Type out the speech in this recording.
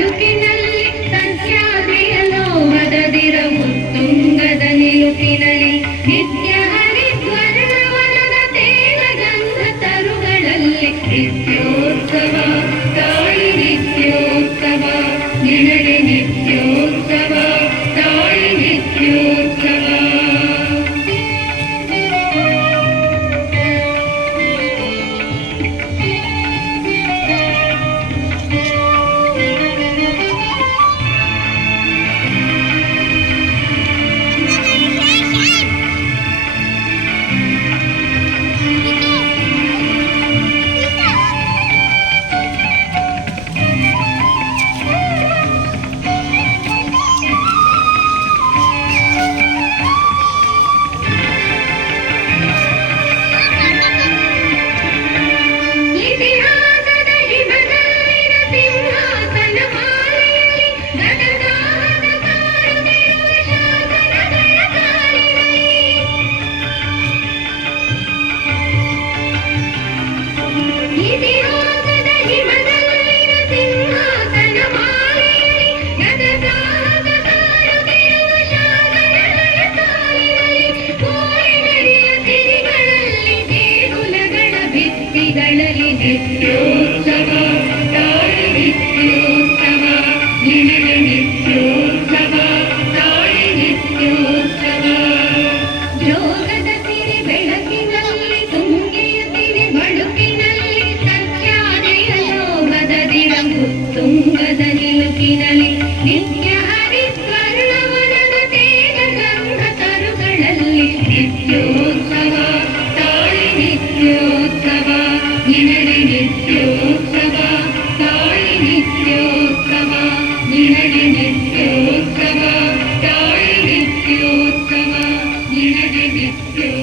ಬಳುಕಿನಲ್ಲಿ ಸಂಖ್ಯಾದ್ರಿಯ ಲೋಹದ ದಿರವು ತುಂಗದ ನಿಲುಕಿನಲ್ಲಿ ನಿತ್ಯ ಹರಿದ್ವರ್ಣವನದ ತೇಲ ಗಂಧ ತರುಗಳಲ್ಲಿ ನಿತ್ಯೋತ್ಸವ ತಾಯಿ ನಿತ್ಯೋತ್ಸವ ನಿನಗೆ ನಿತ್ಯೋತ್ಸವ ತಾಯಿ ನಿತ್ಯೋತ್ಸವ. ನಿತ್ಯೋತ್ಸವ ತಾಯಿ ನಿತ್ಯೋತ್ಸವ ನಿನಗೆ ನಿತ್ಯೋತ್ಸವ ತಾಯಿ ನಿತ್ಯೋತ್ಸವ. ಜೋಗದ ಸಿರಿ ಬೆಳಕಿನಲ್ಲಿ ತುಂಗೆಯ ಸಿರಿ ಬಳುಕಿನಲ್ಲಿ ಸಂಖ್ಯಾದೆಯ ಲೋಹದ ದಿರವು ತುಂಗದ ನಿಲುಕಿನಲ್ಲಿ ನಿತ್ಯ ಹರಿದ್ವರ್ಣವನದ ತೇಜ ಗಂಧ ತರುಗಳಲ್ಲಿ ನಿತ್ಯೋತ್ಸವ ತಾಯಿ ನಿತ್ಯೋತ್ಸವ ನಿನಗೆ ನಿತ್ಯೋತ್ಸವ ತಾಯಿ ನಿತ್ಯೋತ್ಸವ ನಿನಗೆ ನಿತ್ಯೋತ್ಸವ ತಾಯಿ ನಿತ್ಯೋತ್ಸವ ನಿನಗೆ ನಿತ್ಯೋತ್ಸವ.